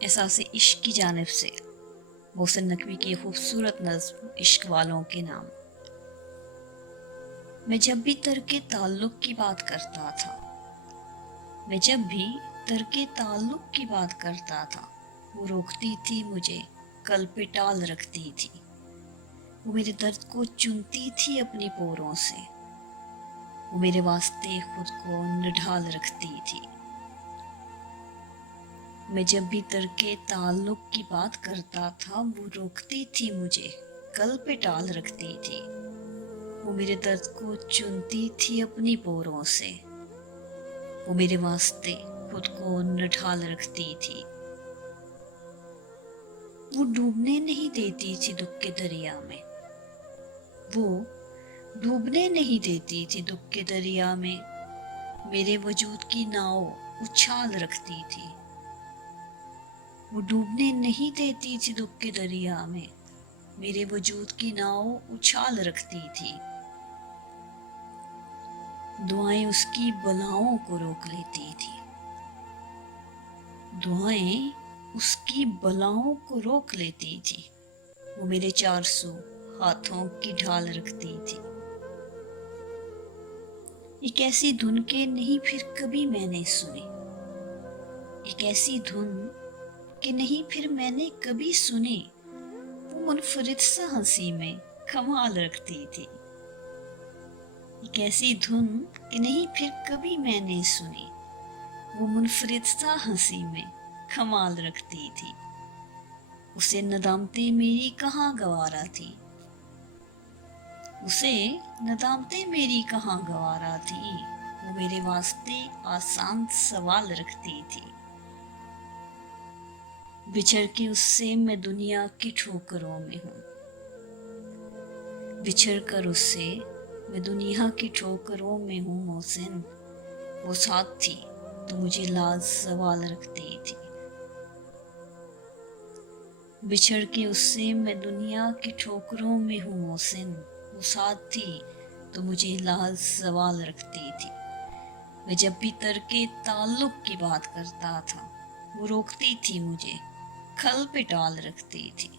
एहसास इश्क की जानिब से मोहसिन नकवी की खूबसूरत नज़्म इश्क वालों के नाम। मैं जब भी तर्के ताल्लुक़ की बात करता था, मैं जब भी तर्के ताल्लुक़ की बात करता था, वो रोकती थी मुझे, कल पे टाल रखती थी। वो मेरे दर्द को चुनती थी अपनी पोरों से, वो मेरे वास्ते खुद को निढाल रखती थी। मैं जब भी तर्के ताल्लुक़ की बात करता था, वो रोकती थी मुझे, कल पे टाल रखती थी। वो मेरे दर्द को चुनती थी अपनी पोरों से, वो मेरे वास्ते खुद को निढाल रखती थी। वो डूबने नहीं देती थी दुख के दरिया में, वो डूबने नहीं देती थी दुख के दरिया में, मेरे वजूद की नाव उछाल रखती थी। वो डूबने नहीं देती थी दुख के दरिया में, मेरे वजूद की नाव उछाल रखती थी। दुआएं उसकी बलाओं को रोक लेती थी, दुआएं उसकी बलाओं को रोक लेती थी। वो मेरे 400 हाथों की ढाल रखती थी। एक ऐसी धुन के नहीं फिर कभी मैंने सुनी, एक ऐसी धुन कि नहीं फिर मैंने कभी सुनी। वो मुनफरिद सा हंसी में कमाल रखती थी। एक ऐसी धुन कि नहीं फिर कभी मैंने सुनी, वो मुनफरिद सा हंसी में कमाल रखती थी। उसे नदामतें मेरी कहाँ गवारा थी, उसे नदामतें मेरी कहाँ गवारा थी। वो मेरे वास्ते आसान सवाल रखती थी। बिछड़ के उससे मैं दुनिया की ठोकरों में हूँ, बिछड़ कर उससे मैं दुनिया की ठोकरों में हूँ मोहसिन। वो साथ थी तो मुझे लाज सवाल रखती थी। बिछड़ के उससे मैं दुनिया की ठोकरों में हूँ मोहसिन, वो साथ थी तो मुझे लाज सवाल रखती थी। मैं जब भी तर्के ताल्लुक़ की बात करता था, वो रोकती थी मुझे, खल पे टाल रखती थी।